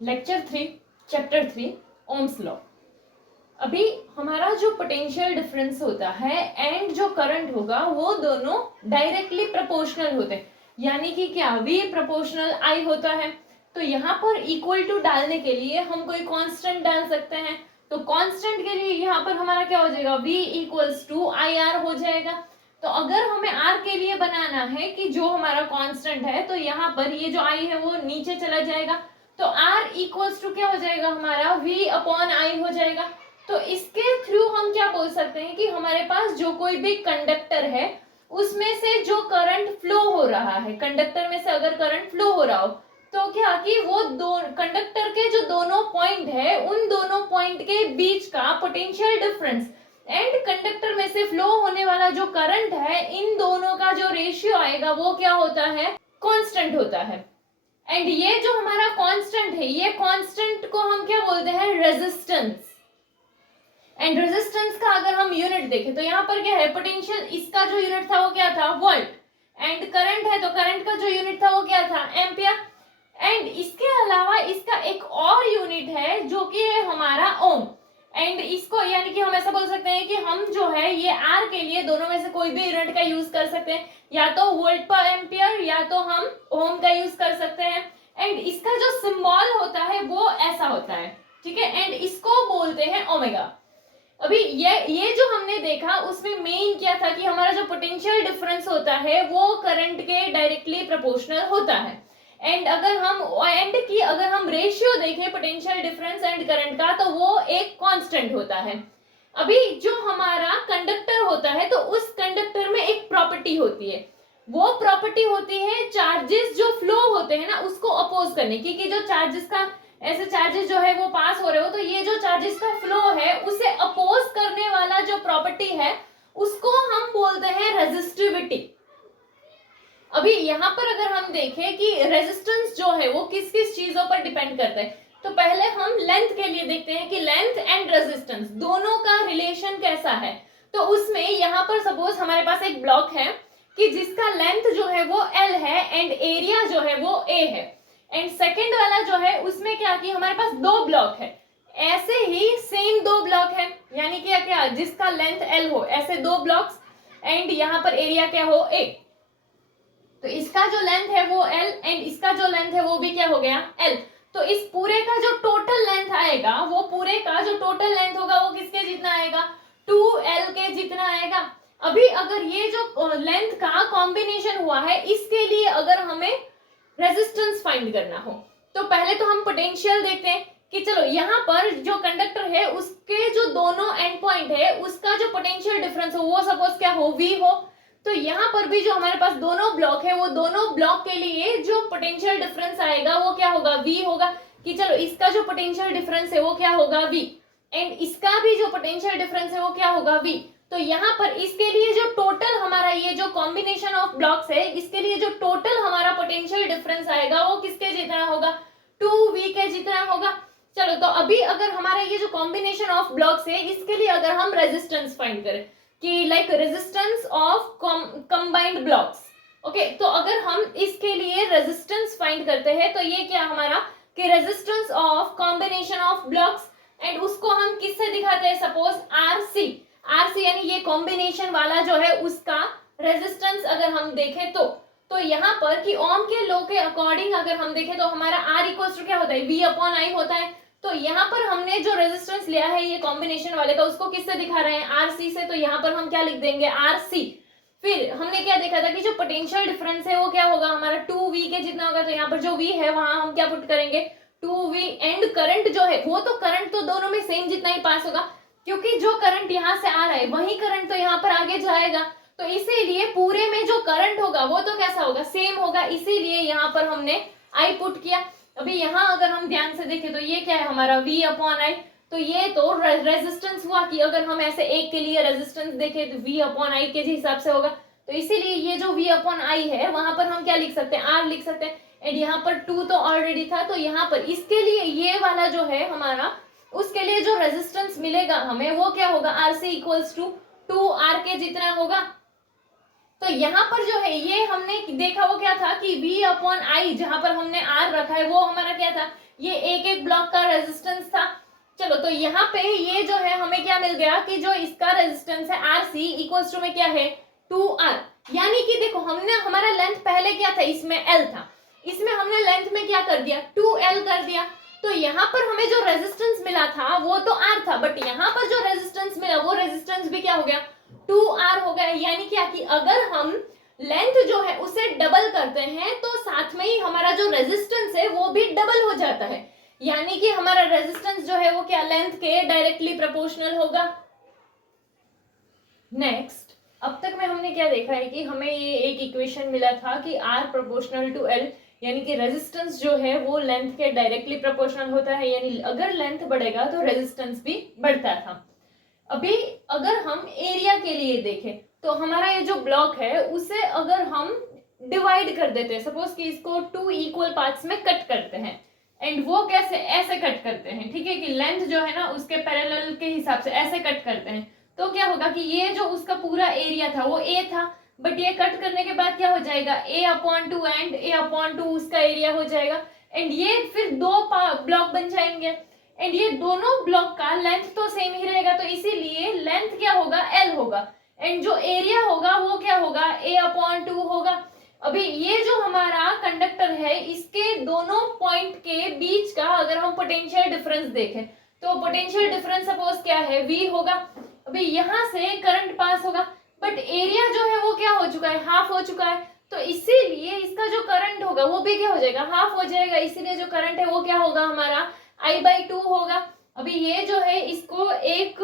Lecture 3 chapter 3 Ohm's law. अभी हमारा जो पोटेंशियल डिफरेंस होता है एंड जो करंट होगा वो दोनों डायरेक्टली प्रोपोर्शनल होते हैं, यानी कि क्या V प्रोपोर्शनल I होता है। तो यहाँ पर इक्वल टू डालने के लिए हम कोई कांस्टेंट डाल सकते हैं। तो कांस्टेंट के लिए यहाँ पर हमारा क्या हो जाएगा, V इक्वल्स टू IR हो जाएगा। तो अगर हमें R के लिए बनाना है कि जो हमारा कांस्टेंट है, तो यहाँ पर ये जो I है वो नीचे चला जाएगा, तो R इक्वल्स टू क्या हो जाएगा हमारा V अपॉन I हो जाएगा। तो इसके थ्रू हम क्या बोल सकते हैं कि हमारे पास जो कोई भी कंडक्टर है उसमें से जो करंट फ्लो हो रहा है, कंडक्टर में से अगर करंट फ्लो हो रहा हो तो क्या कि वो दो कंडक्टर के जो दोनों पॉइंट है उन दोनों पॉइंट के बीच का पोटेंशियल डिफरेंस एंड कंडक्टर में से फ्लो होने वाला जो करंट है, इन दोनों का जो रेशियो आएगा वो क्या होता है, कांस्टेंट होता है। एंड ये जो हमारा कांस्टेंट है, ये कांस्टेंट को हम क्या बोलते हैं, रेजिस्टेंस। एंड रेजिस्टेंस का अगर हम यूनिट देखें तो यहाँ पर क्या है, पोटेंशियल इसका जो यूनिट था वो क्या था, वोल्ट। एंड करंट है तो करंट का जो यूनिट था वो क्या था, एम्पियर। एंड इसके अलावा इसका एक और यूनिट है जो कि है हमारा ओम। एंड इसको यानी कि हम ऐसा बोल सकते हैं कि हम जो है ये आर के लिए दोनों में से कोई भी यूनिट का यूज कर सकते हैं, या तो वोल्ट पर एम्पियर या तो हम ओम का यूज कर सकते हैं। एंड इसका जो सिंबल होता है वो ऐसा होता है, ठीक है। एंड इसको बोलते हैं ओमेगा। अभी ये जो हमने देखा उसमें मेन क्या था कि हमारा जो पोटेंशियल डिफरेंस होता है वो करंट के डायरेक्टली प्रोपोर्शनल होता है। एंड अगर हम रेशियो देखें पोटेंशियल डिफरेंस एंड करंट का, तो वो एक कांस्टेंट होता है। अभी जो हमारा कंडक्टर होता है तो उस कंडक्टर में एक प्रॉपर्टी होती है, वो प्रॉपर्टी होती है चार्जेस जो फ्लो होते हैं ना उसको अपोज करने की, कि जो चार्जेस का ऐसे चार्जेस जो है वो पास हो रहे हो, तो ये जो चार्जेस का फ्लो है उसे अपोज करने वाला जो प्रॉपर्टी है उसको हम बोलते हैं रेजिस्टिविटी। अभी यहाँ पर अगर हम देखें कि रेजिस्टेंस जो है वो किस किस चीजों पर डिपेंड करता है, तो पहले हम लेंथ के लिए देखते हैं कि लेंथ एंड रेजिस्टेंस दोनों का रिलेशन कैसा है। तो उसमें यहाँ पर सपोज हमारे पास एक ब्लॉक है कि जिसका लेंथ जो है वो L है एंड एरिया जो है वो A है। एंड सेकेंड वाला जो है उसमें क्या कि हमारे पास दो ब्लॉक है, ऐसे ही सेम दो ब्लॉक है, यानी कि क्या जिसका लेंथ L हो, ऐसे दो ब्लॉक्स एंड यहाँ पर एरिया क्या हो A। तो इसका जो लेंथ है वो L एंड इसका जो लेंथ है वो भी क्या हो गया, L। तो इस पूरे का जो टोटल लेंथ आएगा, वो पूरे का जो टोटल लेंथ होगा वो किसके जितना आएगा, 2L के जितना आएगा। अभी अगर ये जो लेंथ का कॉम्बिनेशन हुआ है इसके लिए अगर हमें रेजिस्टेंस फाइंड करना हो, तो पहले तो हम पोटेंशियल देखते हैं कि चलो यहाँ पर जो कंडक्टर है उसके जो दोनों एंड पॉइंट है उसका जो पोटेंशियल डिफरेंस हो वो सपोज क्या हो, V हो। तो यहाँ पर भी जो हमारे पास दोनों ब्लॉक है वो दोनों ब्लॉक के लिए जो पोटेंशियल डिफरेंस आएगा वो क्या होगा, V होगा। कि चलो इसका जो पोटेंशियल डिफरेंस है वो क्या होगा, V। एंड इसका भी जो पोटेंशियल डिफरेंस है वो क्या होगा, V। तो यहाँ पर इसके लिए जो टोटल हमारा ये जो कॉम्बिनेशन ऑफ ब्लॉक्स है इसके लिए जो टोटल हमारा पोटेंशियल डिफरेंस आएगा वो किसके जितना होगा, 2V के जितना होगा। चलो तो अभी अगर हमारा ये जो कॉम्बिनेशन ऑफ ब्लॉक्स है इसके लिए अगर हम रेजिस्टेंस फाइंड करें कि like resistance of combined blocks, okay, तो अगर हम इसके लिए रेजिस्टेंस फाइंड करते हैं तो ये क्या हमारा कि resistance of combination of blocks, and उसको हम किससे दिखाते हैं, सपोज RC यानी ये कॉम्बिनेशन वाला जो है उसका रेजिस्टेंस अगर हम देखें तो यहाँ पर कि ओम के लॉ के अकॉर्डिंग अगर हम देखें तो हमारा R इक्वल्स टू क्या होता है, V अपॉन I होता है। तो यहाँ पर हमने जो रेजिस्टेंस लिया है ये कॉम्बिनेशन वाले का उसको किससे दिखा रहे हैं, RC से। तो यहाँ पर हम क्या लिख देंगे, RC। फिर हमने क्या देखा था कि जो पोटेंशियल डिफरेंस है वो क्या होगा हमारा 2V के जितना होगा, तो यहाँ पर जो V है वहां हम क्या पुट करेंगे, 2V। एंड करंट जो है वो तो करंट तो दोनों में सेम जितना ही पास होगा, क्योंकि जो करंट यहाँ से आ रहा है वही करंट तो यहाँ पर आगे जाएगा, तो इसीलिए पूरे में जो करंट होगा वो तो कैसा होगा, सेम होगा, इसीलिए यहाँ पर हमने I पुट किया। अभी यहाँ अगर हम ध्यान से देखें तो ये क्या है हमारा V अपॉन I। तो ये तो रेजिस्टेंस हुआ कि अगर हम ऐसे एक के लिए रेजिस्टेंस देखें तो V अपॉन I के हिसाब से होगा, तो इसीलिए ये जो V अपॉन I है वहां पर हम क्या लिख सकते हैं, R लिख सकते हैं। एंड यहाँ पर 2 तो ऑलरेडी था, तो यहाँ पर इसके लिए ये वाला जो है हमारा उसके लिए जो रेजिस्टेंस मिलेगा हमें वो क्या होगा, RC इक्वल्स टू 2R के जितना होगा। तो यहाँ पर जो है ये हमने देखा वो क्या था कि V अपॉन I जहां पर हमने R रखा है वो हमारा क्या था ये एक एक ब्लॉक का रेजिस्टेंस था। चलो तो यहाँ पे ये जो है हमें क्या मिल गया कि जो इसका रेजिस्टेंस है आर सी इक्वल्स टू में क्या है 2r, यानी कि देखो हमने हमारा लेंथ पहले क्या था, इसमें l था, इसमें हमने लेंथ में क्या कर दिया 2l कर दिया। तो यहाँ पर हमें जो रेजिस्टेंस मिला था वो तो r था, बट यहाँ पर जो रेजिस्टेंस मिला वो रेजिस्टेंस भी क्या हो गया 2r हो गया। यानी क्या कि अगर हम लेंथ जो है उसे डबल करते हैं तो साथ में ही हमारा जो रेजिस्टेंस है वो भी डबल हो जाता है, यानी कि हमारा रेजिस्टेंस जो है वो क्या लेंथ के डायरेक्टली प्रोपोर्शनल होगा। नेक्स्ट, अब तक में हमने क्या देखा है कि हमें ये एक इक्वेशन मिला था कि R प्रोपोर्शनल टू L, यानी कि रेजिस्टेंस जो है वो लेंथ के डायरेक्टली प्रोपोर्शनल होता है, यानी अगर लेंथ बढ़ेगा तो रेजिस्टेंस भी बढ़ता था। अभी अगर हम एरिया के लिए देखें तो हमारा ये जो ब्लॉक है उसे अगर हम डिवाइड कर देते हैं, सपोज कि इसको 2 इक्वल पार्ट्स में कट करते हैं, एंड वो कैसे, ऐसे कट करते हैं, ठीक है, कि लेंथ जो है ना उसके पैरेलल के हिसाब से ऐसे कट करते हैं, तो क्या होगा कि ये जो उसका पूरा एरिया था वो a था, बट ये कट करने के बाद क्या हो जाएगा a/2 एंड a/2 उसका एरिया हो जाएगा, एंड ये फिर दो ब्लॉक बन जाएंगे, एंड ये दोनों ब्लॉक का लेंथ तो सेम ही रहेगा, तो इसीलिए लेंथ क्या होगा l होगा, एंड जो एरिया होगा वो क्या होगा a/2 होगा। अभी ये जो हमारा कंडक्टर है इसके दोनों पॉइंट के बीच का अगर हम पोटेंशियल डिफरेंस देखें तो पोटेंशियल डिफरेंस सपोज क्या है v होगा। अभी यहाँ से करंट पास होगा, बट एरिया जो है वो क्या हो चुका है, हाफ हो चुका है, तो इसीलिए इसका जो करंट होगा वो भी क्या हो जाएगा, हाफ हो जाएगा, इसीलिए जो करंट है वो क्या होगा हमारा I/2 होगा। अभी ये जो है इसको एक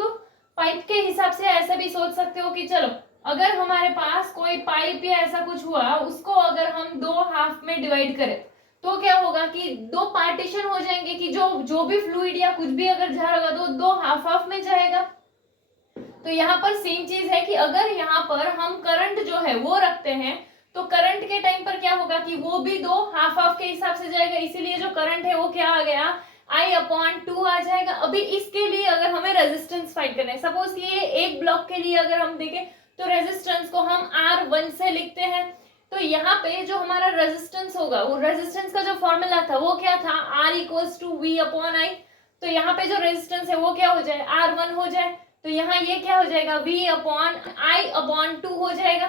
पाइप के हिसाब से ऐसा भी सोच सकते हो कि चलो अगर हमारे पास कोई पाइप या ऐसा कुछ हुआ, उसको अगर हम दो हाफ में डिवाइड करें तो क्या होगा कि दो पार्टीशन हो जाएंगे, कि जो भी फ्लूइड या कुछ भी अगर जा रहा होगा तो दो हाफ हाफ में जाएगा। तो यहाँ पर सेम चीज है कि अगर यहाँ पर हम करंट जो है वो रखते हैं तो करंट के टाइम पर क्या होगा कि वो भी दो हाफ हाफ के हिसाब से जाएगा, इसीलिए जो करंट है वो क्या आ गया I/2 आ जाएगा। अभी इसके लिए अगर हमें रेजिस्टेंस फाइंड करना है, सपोज कि ये एक ब्लॉक के लिए अगर हम देखें तो रेजिस्टेंस को हम R1 से लिखते हैं, तो यहाँ पे जो हमारा रेजिस्टेंस होगा वो रेजिस्टेंस का जो फॉर्मूला था वो क्या था R=V/I, तो यहाँ पे जो रेजिस्टेंस है वो क्या हो जाए R1 हो जाए, तो यहाँ ये क्या हो जाएगा V/I/2 हो जाएगा,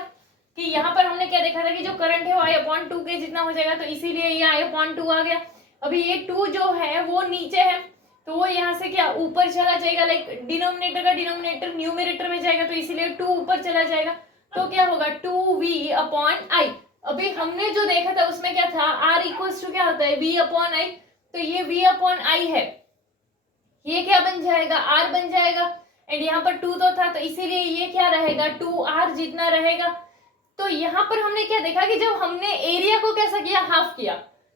कि यहाँ पर हमने क्या देखा था कि जो करंट है वो I/2 के जितना हो जाएगा, तो इसीलिए ये I/2 आ गया। अभी ये 2 जो है वो नीचे है तो वो यहाँ से क्या ऊपर चला जाएगा, लाइक डिनोमिनेटर का डिनोमिनेटर न्यूमरेटर में जाएगा, तो इसीलिए 2 ऊपर चला जाएगा, तो क्या होगा 2V/I। अभी हमने जो देखा था उसमें क्या था R क्या होता है V/I, तो ये V/I है, ये क्या बन जाएगा R बन जाएगा, एंड यहाँ पर 2 तो था तो इसीलिए ये क्या रहेगा 2R जितना रहेगा। तो यहाँ पर हमने क्या देखा कि जब हमने एरिया को कैसा किया हाफ किया,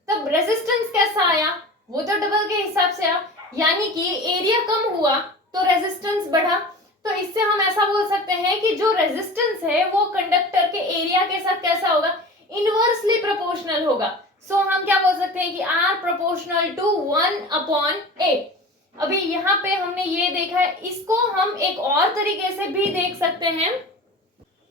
तब रेजिस्टेंस कैसा आया, वो तो डबल के हिसाब से आया, यानी कि एरिया कम हुआ तो रेजिस्टेंस बढ़ा। तो इससे हम ऐसा बोल सकते हैं कि जो रेजिस्टेंस है वो कंडक्टर के एरिया के साथ कैसा होगा इनवर्सली प्रोपोर्शनल होगा। सो हम क्या बोल सकते हैं कि R∝1/A। अभी यहाँ पे हमने ये देखा है, इसको हम एक और तरीके से भी देख सकते हैं,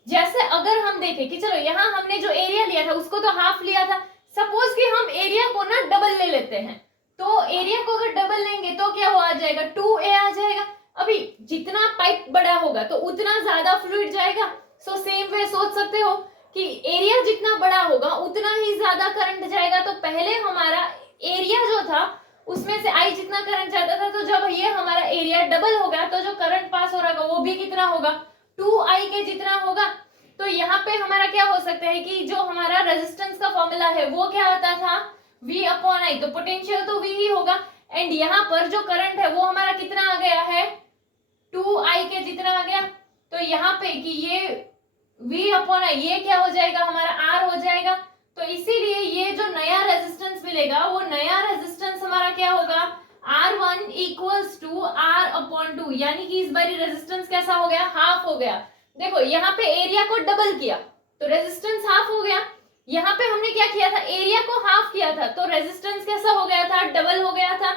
जैसे अगर हम देखें कि चलो यहाँ हमने जो एरिया लिया था उसको तो हाफ लिया था, सपोज कि हम एरिया को ना डबल ले लेते हैं, तो एरिया को अगर डबल लेंगे तो क्या हो आ जाएगा 2A आ जाएगा। अभी जितना पाइप बड़ा होगा तो उतना ज्यादा फ्लूइड जाएगा, सो सेम वे सोच सकते हो कि एरिया जितना बड़ा होगा उतना ही ज्यादा करंट जाएगा। तो पहले हमारा एरिया जो था उसमें से I जितना करंट जाता था, तो जब ये हमारा एरिया डबल हो गया तो जो करंट पास हो रहा होगा वो भी कितना होगा 2I के जितना होगा। तो यहाँ पे हमारा क्या हो सकता है कि जो हमारा रेजिस्टेंस का फॉर्मूला है वो क्या आता था V/I, तो पोटेंशियल तो V ही होगा, एंड यहाँ पर जो करंट है वो हमारा कितना आ गया है 2I के जितना आ गया। तो यहाँ पे कि ये V/I ये क्या हो जाएगा हमारा R हो जाएगा, तो इसीलिए ये जो नया रेजिस्टेंस मिलेगा वो नया रेजिस्टेंस हमारा क्या होगा R1 = R/2, यानी कि इस बारी रेजिस्टेंस कैसा हो गया हाफ हो गया। देखो यहाँ पे एरिया को डबल किया तो रेजिस्टेंस हाफ हो गया, यहाँ पे हमने क्या किया था एरिया को हाफ किया था तो रेजिस्टेंस कैसा हो गया था डबल हो गया था।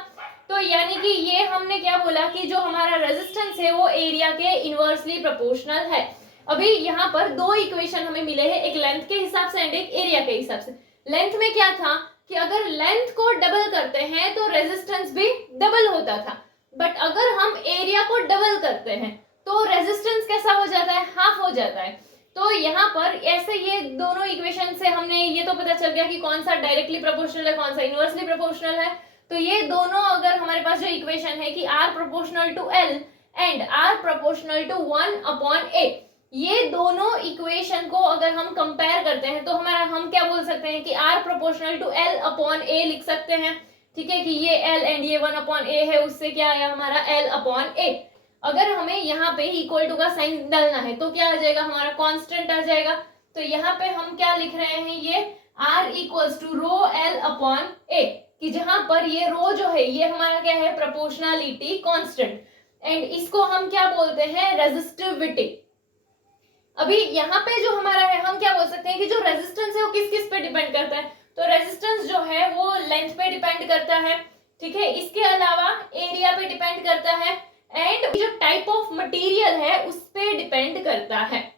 तो यानी कि ये हमने क्या बोला कि जो हमारा रेजिस्टेंस है वो एरिया के इनवर्सली प्रोपोर्शनल है। अभी यहाँ पर दो इक्वेशन हमें मिले हैं, एक लेंथ के हिसाब से एंड एक एरिया के हिसाब से। लेंथ में क्या था कि अगर लेंथ को डबल करते हैं तो रेजिस्टेंस भी डबल होता था, बट अगर हम एरिया को डबल करते हैं तो रेजिस्टेंस कैसा हो जाता है, हाफ हो जाता है। तो यहाँ पर ऐसे ये दोनों इक्वेशन से हमने ये तो पता चल गया कि कौन सा डायरेक्टली प्रोपोर्शनल है, कौन सा इनवर्सली प्रोपोर्शनल है। तो ये दोनों अगर हमारे पास जो इक्वेशन है कि R proportional to L and R proportional to 1/A, ये दोनों इक्वेशन को अगर हम कंपेयर करते हैं तो हमारा हम क्या बोल सकते हैं कि R प्रोपोर्शनल टू L/A लिख सकते हैं। ठीक है, कि ये L एंड ये 1/A है, उससे क्या आया हमारा L/A। अगर हमें यहाँ पे इक्वल टू का साइन डालना है तो क्या आ जाएगा, हमारा कांस्टेंट आ जाएगा। तो यहाँ पे हम क्या लिख रहे हैं, ये R equals to rho L/A, कि जहां पर ये रो जो है ये हमारा क्या है, प्रोपोर्शनलिटी कांस्टेंट, एंड इसको हम क्या बोलते हैं, रेजिस्टिविटी। अभी यहाँ पे जो हमारा है हम क्या बोल सकते हैं कि जो रेजिस्टेंस है वो किस किस पे डिपेंड करता है, तो रेजिस्टेंस जो है वो लेंथ पे डिपेंड करता है। ठीक है, इसके अलावा एरिया पे डिपेंड करता है, एंड जो टाइप ऑफ मटेरियल है उस पे डिपेंड करता है।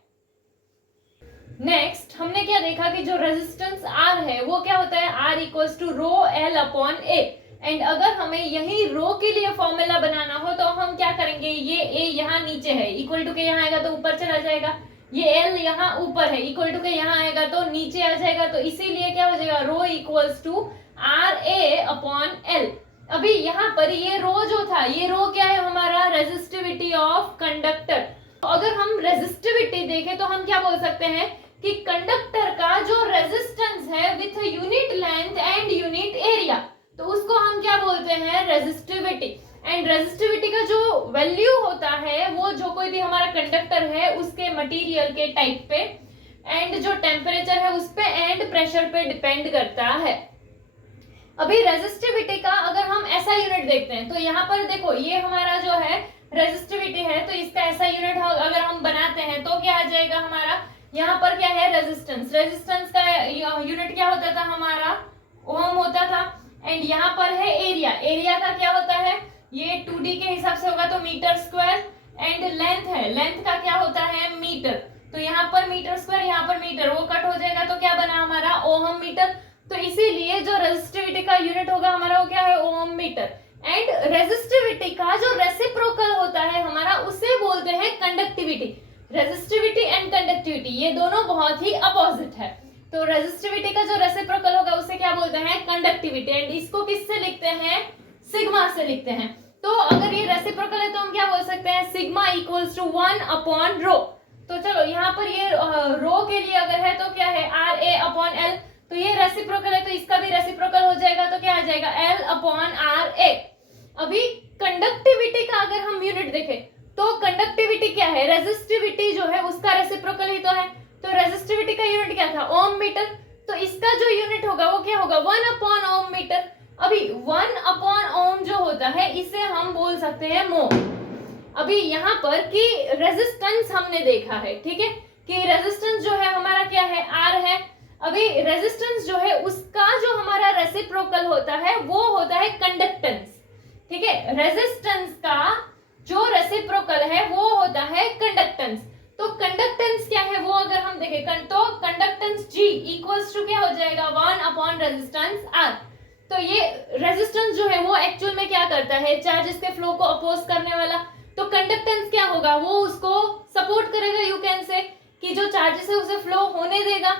नेक्स्ट हमने क्या देखा कि जो रेजिस्टेंस R है वो क्या होता है, R equals to rho L/A, and अगर हमें यही रो के लिए फॉर्मूला बनाना हो तो हम क्या करेंगे, ये A यहाँ नीचे है, इक्वल टू के यहाँ आएगा तो ऊपर चला जाएगा, ये L यहाँ ऊपर है, इक्वल टू के यहाँ आएगा तो नीचे आ जाएगा, तो इसीलिए क्या हो जाएगा, रो इक्वल्स टू RA/L। अभी यहाँ पर ये रो जो था, ये रो क्या है हमारा, रेजिस्टिविटी ऑफ कंडक्टर। तो अगर हम रेजिस्टिविटी देखें तो हम क्या बोल सकते हैं कि कंडक्टर का जो रेजिस्टेंस है with unit length and unit area, तो उसको हम क्या बोलते हैं, रेजिस्टिविटी। एंड रेजिस्टिविटी का जो वैल्यू होता है वो जो कोई भी हमारा कंडक्टर है उसके मटेरियल के टाइप पे एंड जो टेम्परेचर है उस पे एंड प्रेशर पे डिपेंड करता है। अभी रेजिस्टिविटी का अगर हम ऐसा यूनिट देखते हैं तो यहाँ पर देखो ये हमारा जो है रेजिस्टिविटी है, तो इसका ऐसा यूनिट अगर हम बनाते हैं तो क्या आ जाएगा हमारा, यहाँ पर क्या है, रेजिस्टेंस। रेजिस्टेंस का यूनिट क्या होता था हमारा, ओम होता था, एंड यहाँ पर है एरिया। एरिया का क्या होता है, ये 2D के हिसाब से होगा तो मीटर स्क्वायर, एंड लेंथ है, लेंथ का क्या होता है, मीटर। तो यहाँ पर मीटर स्क्वायर, यहाँ पर मीटर, वो कट हो जाएगा तो क्या बना हमारा, ओम मीटर। तो इसीलिए जो रेजिस्टिविटी का यूनिट होगा हमारा वो क्या है, ओम मीटर। एंड रेजिस्टिविटी का जो रेसिप्रोकल होता है हमारा उसे बोलते हैं कंडक्टिविटी। रेजिस्टिविटी एंड कंडक्टिविटी ये दोनों बहुत ही अपोजिट है, तो रेजिस्टिविटी का जो रेसिप्रोकल होगा उसे क्या बोलते हैं, कंडक्टिविटी, एंड इसको किससे लिखते हैं, सिग्मा से लिखते हैं। तो अगर ये रेसिप्रोकल है तो हम क्या बोल सकते हैं, सिग्मा इक्वल्स टू 1/रो। तो चलो यहाँ पर ये रो के लिए अगर है तो क्या है, RA/L, तो ये रेसिप्रोकल है तो इसका भी रेसिप्रोकल हो जाएगा तो क्या आ जाएगा, L/RA। अभी कंडक्टिविटी का अगर हम यूनिट देखें तो कंडक्टिविटी क्या है, रेजिस्टिविटी जो है उसका रेसिप्रोकल ही तो है, तो रेजिस्टिविटी का यूनिट क्या था, ओम मीटर। तो इसका जो यूनिट होगा वो क्या होगा, 1/ओम मीटर। अभी 1/ओम जो होता है इसे हम बोल सकते हैं मो। अभी यहाँ पर कि रेजिस्टेंस हमने देखा है, ठीक है, कि रेजिस्टेंस जो है हमारा क्या है, R है। अभी रेजिस्टेंस जो है उसका जो हमारा रेसिप्रोकल होता है वो होता है कंडक्टेंस। ठीक है, रेजिस्टेंस का जो रेसिप्रोकल है वो होता है कंडक्टेंस। तो कंडक्टेंस क्या है वो अगर हम देखें तो कंडक्टेंस G इक्वल्स टू क्या हो जाएगा, 1/रेजिस्टेंस R। तो ये रेजिस्टेंस जो है वो एक्चुअल में क्या करता है, चार्जेस के फ्लो को अपोज करने वाला। तो कंडक्टेंस क्या होगा, वो उसको सपोर्ट करेगा, यू कैन से कि जो चार्जेस है उसे फ्लो होने देगा।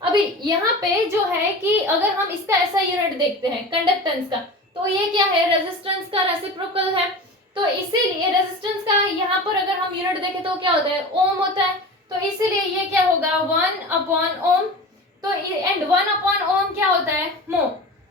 अभी यहाँ पे जो है कि अगर हम इसका ऐसा यूनिट देखते हैं कंडक्टेंस का, तो ये क्या है, रेजिस्टेंस का रेसिप्रोकल है। तो इसीलिए रेजिस्टेंस का यहाँ पर अगर हम यूनिट देखें तो क्या होता है, ओम होता है। तो इसीलिए ये क्या होगा, 1/ओम। तो एंड 1/ओम क्या होता है, मो।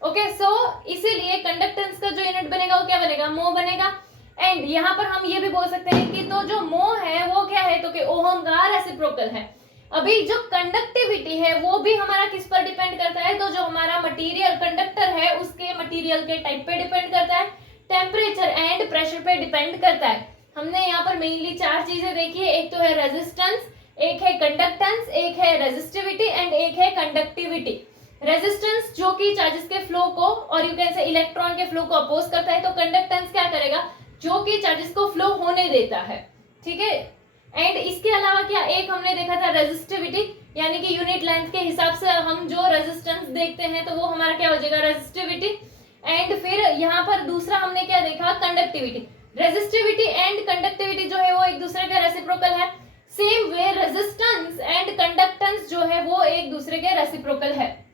ओके, सो इसीलिए कंडक्टेंस का जो यूनिट बनेगा वो क्या बनेगा, मो बनेगा। एंड यहाँ पर हम ये भी बोल सकते हैं कि तो जो मो है वो क्या है, तो कि ओम का रेसिप्रोकल है। अभी जो कंडक्टिविटी है वो भी हमारा किस पर डिपेंड करता है, तो जो हमारा मटेरियल कंडक्टर है उसके मटेरियल के टाइप पे डिपेंड करता है, टेम्परेचर एंड प्रेशर पे डिपेंड करता है। हमने यहाँ पर मेनली 4 चीजें देखी है, एक तो है रेजिस्टेंस, एक है कंडक्टेंस, एक है रेजिस्टिविटी एंड एक है कंडक्टिविटी। रेजिस्टेंस जो कि चार्जेस के फ्लो को और यू कैन से इलेक्ट्रॉन के फ्लो को अपोज करता है, तो कंडक्टेंस क्या करेगा, जो कि चार्जेस को फ्लो होने देता है। ठीक है, एंड इसके अलावा क्या एक हमने देखा था रेजिस्टिविटी, यानी कि यूनिट लेंथ के हिसाब से हम जो रेजिस्टेंस देखते हैं तो वो हमारा क्या हो जाएगा रेजिस्टिविटी। एंड फिर यहाँ पर दूसरा हमने क्या देखा कंडक्टिविटी। रेजिस्टिविटी एंड कंडक्टिविटी जो है वो एक दूसरे के रेसिप्रोकल है। Same way resistance and conductance जो है वो एक दूसरे के रेसिप्रोकल है।